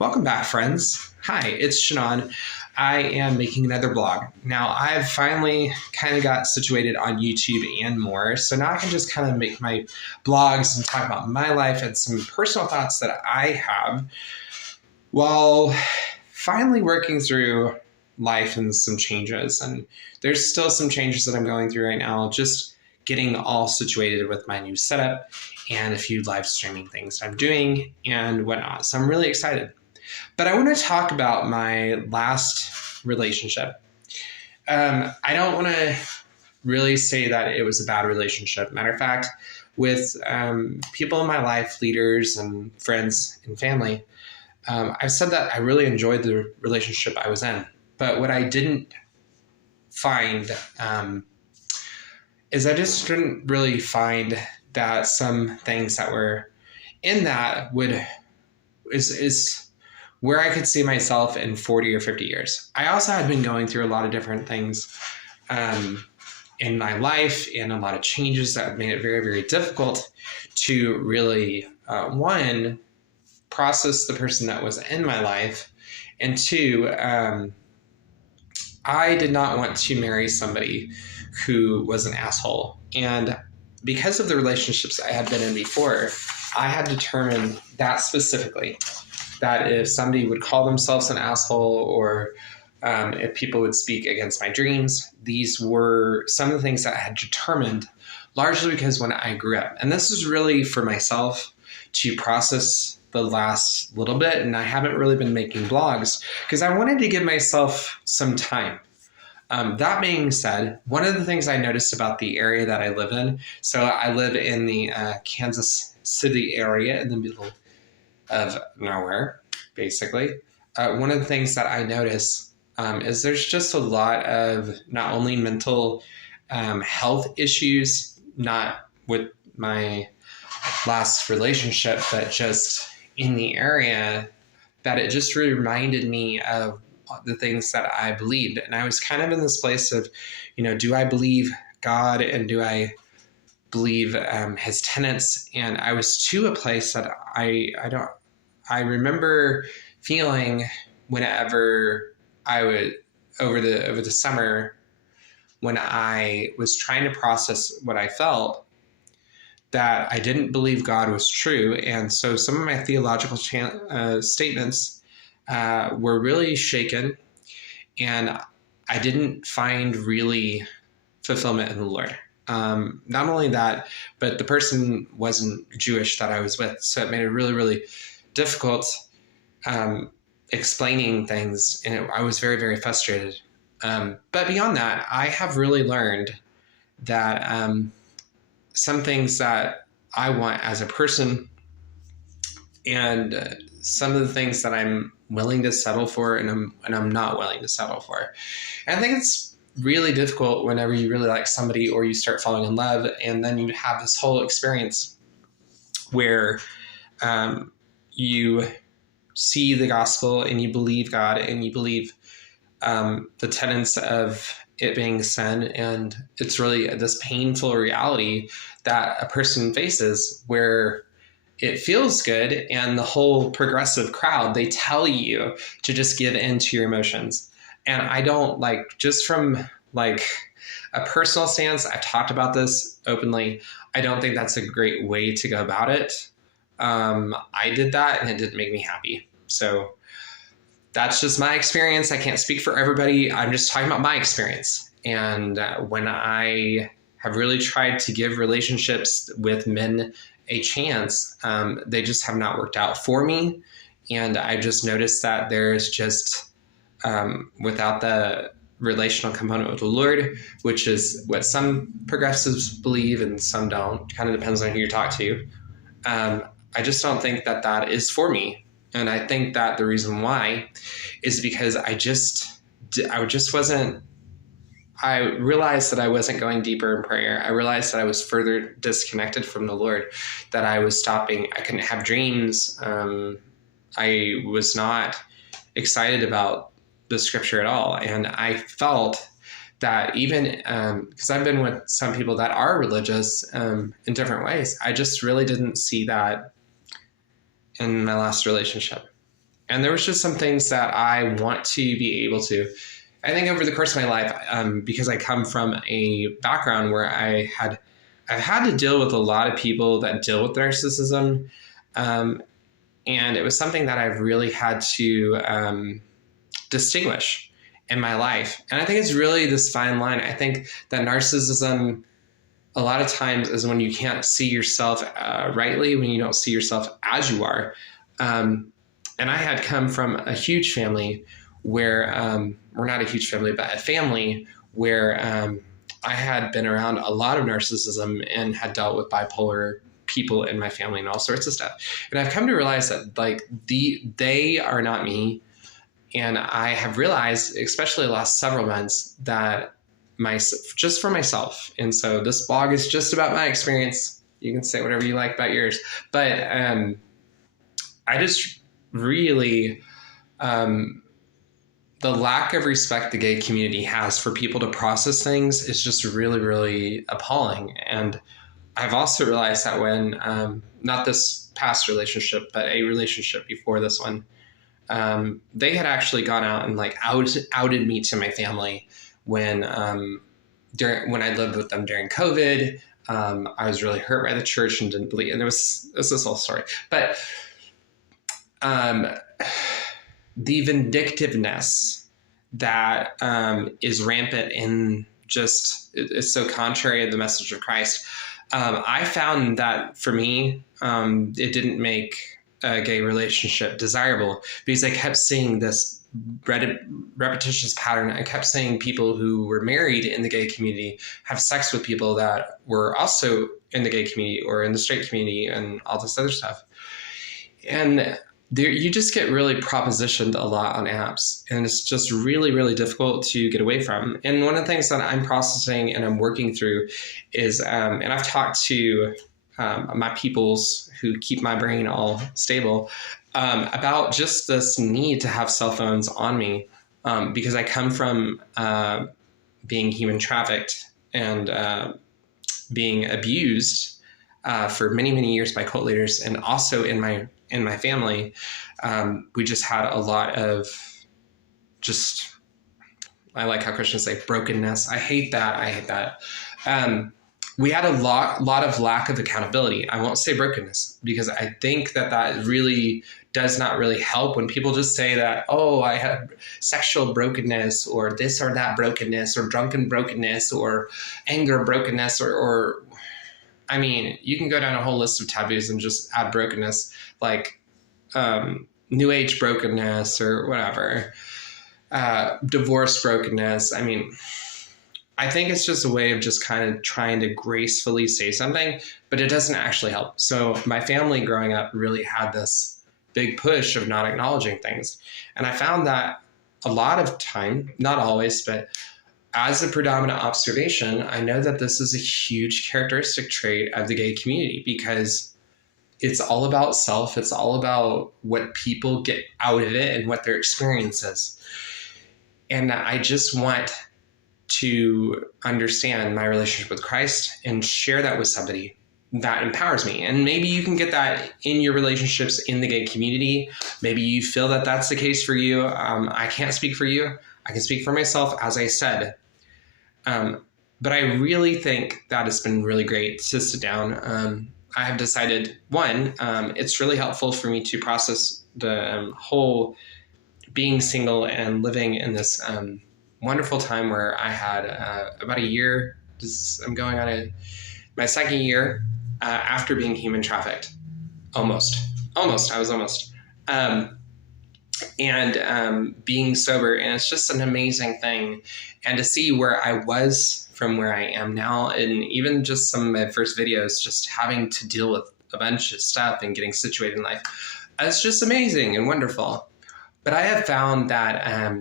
Welcome back, friends. Hi, it's Shnon. I am making another blog. Now, I've finally kind of got situated on YouTube and more, so now I can just kind of make my blogs and talk about my life and some personal thoughts that I have while finally working through life and some changes. And there's still some changes that I'm going through right now, just getting all situated with my new setup and a few live streaming things I'm doing and whatnot. So I'm really excited. But I want to talk about my last relationship. I don't want to really say that it was a bad relationship. Matter of fact, with people in my life, leaders and friends and family, I've said that I really enjoyed the relationship I was in. But what I didn't find is I just didn't really find that some things that were in that is where I could see myself in 40 or 50 years. I also had been going through a lot of different things in my life and a lot of changes that made it very, very difficult to really, one, process the person that was in my life, and two, I did not want to marry somebody who was an asshole. And because of the relationships I had been in before, I had determined that specifically, that if somebody would call themselves an asshole or if people would speak against my dreams, these were some of the things that I had determined largely because when I grew up. And this is really for myself to process the last little bit. And I haven't really been making blogs because I wanted to give myself some time. That being said, one of the things I noticed about the area that I live in, so I live in the Kansas City area in the middle of nowhere, basically. One of the things that I notice is there's just a lot of not only mental health issues, not with my last relationship, but just in the area, that it just reminded me of the things that I believed. And I was kind of in this place of, do I believe God and do I believe his tenets? And I was to a place that I remember feeling whenever I would over the summer when I was trying to process what I felt, that I didn't believe God was true. And so some of my theological statements were really shaken, and I didn't find really fulfillment in the Lord. Not only that, but the person wasn't Jewish that I was with. So it made it really, really difficult explaining things. And I was very, very frustrated. But beyond that, I have really learned that some things that I want as a person and some of the things that I'm willing to settle for and I'm not willing to settle for. And I think it's really difficult whenever you really like somebody or you start falling in love, and then you have this whole experience where you see the gospel and you believe God and you believe the tenets of it being sin, and it's really this painful reality that a person faces where it feels good, and the whole progressive crowd, they tell you to just give in to your emotions. And I don't just from a personal stance, I've talked about this openly, I don't think that's a great way to go about it. I did that and it didn't make me happy. So that's just my experience. I can't speak for everybody. I'm just talking about my experience. And when I have really tried to give relationships with men a chance, they just have not worked out for me. And I just noticed that there's just, without the relational component with the Lord, which is what some progressives believe and some don't, kind of depends on who you talk to. I just don't think that that is for me. And I think that the reason why is because I realized that I wasn't going deeper in prayer. I realized that I was further disconnected from the Lord, that I was stopping. I couldn't have dreams. I was not excited about the scripture at all. And I felt that even because I've been with some people that are religious in different ways, I just really didn't see that in my last relationship. And there was just some things that I want to be able to. I think over the course of my life, because I come from a background where I've had to deal with a lot of people that deal with narcissism, and it was something that I've really had to distinguish in my life. And I think it's really this fine line. I think that narcissism, a lot of times, is when you can't see yourself rightly, when you don't see yourself as you are. And I had come from a huge family where, or not a huge family, but a family where I had been around a lot of narcissism and had dealt with bipolar people in my family and all sorts of stuff. And I've come to realize that like they are not me. And I have realized, especially the last several months, that just for myself. And so this blog is just about my experience. You can say whatever you like about yours, but I just really, the lack of respect the gay community has for people to process things is just really, really appalling. And I've also realized that when, not this past relationship, but a relationship before this one, they had actually gone out and like outed me to my family when I lived with them during COVID. I was really hurt by the church and didn't believe, and it was this whole story. But the vindictiveness that is rampant in just, it's so contrary to the message of Christ. I found that for me, it didn't make a gay relationship desirable because I kept seeing this repetitious pattern. I kept seeing people who were married in the gay community have sex with people that were also in the gay community or in the straight community and all this other stuff. And you just get really propositioned a lot on apps, and it's just really, really difficult to get away from. And one of the things that I'm processing and I'm working through is, and I've talked to my peoples who keep my brain all stable about just this need to have cell phones on me, because I come from being human trafficked and being abused for many, many years by cult leaders, and also in my family, we just had a lot of just, I like how Christians say brokenness. I hate that. We had a lot of lack of accountability. I won't say brokenness because I think that really does not really help when people just say that, oh, I have sexual brokenness or this or that brokenness or drunken brokenness or anger brokenness or I mean, you can go down a whole list of taboos and just add brokenness, like New Age brokenness or whatever, divorce brokenness. I mean, I think it's just a way of just kind of trying to gracefully say something, but it doesn't actually help. So my family growing up really had this big push of not acknowledging things. And I found that a lot of time, not always, but as a predominant observation, I know that this is a huge characteristic trait of the gay community because it's all about self. It's all about what people get out of it and what their experience is. And I just want to understand my relationship with Christ and share that with somebody that empowers me. And maybe you can get that in your relationships in the gay community. Maybe you feel that that's the case for you. I can't speak for you. I can speak for myself, as I said. But I really think that it's been really great to sit down. I have decided, one, it's really helpful for me to process the whole being single and living in this wonderful time where I had about a year. I'm going on my second year after being human trafficked. Almost. I was almost. And being sober, and it's just an amazing thing. And to see where I was from where I am now, and even just some of my first videos, just having to deal with a bunch of stuff and getting situated in life, it's just amazing and wonderful. But I have found that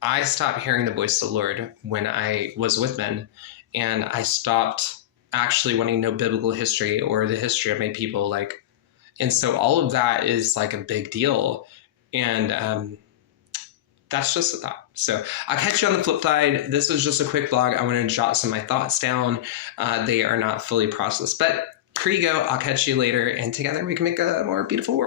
I stopped hearing the voice of the Lord when I was with men, and I stopped actually wanting to know biblical history or the history of my people, and so all of that is like a big deal. And that's just a thought. So I'll catch you on the flip side. This was just a quick blog. I wanted to jot some of my thoughts down. They are not fully processed, but here you go. I'll catch you later, and together we can make a more beautiful world.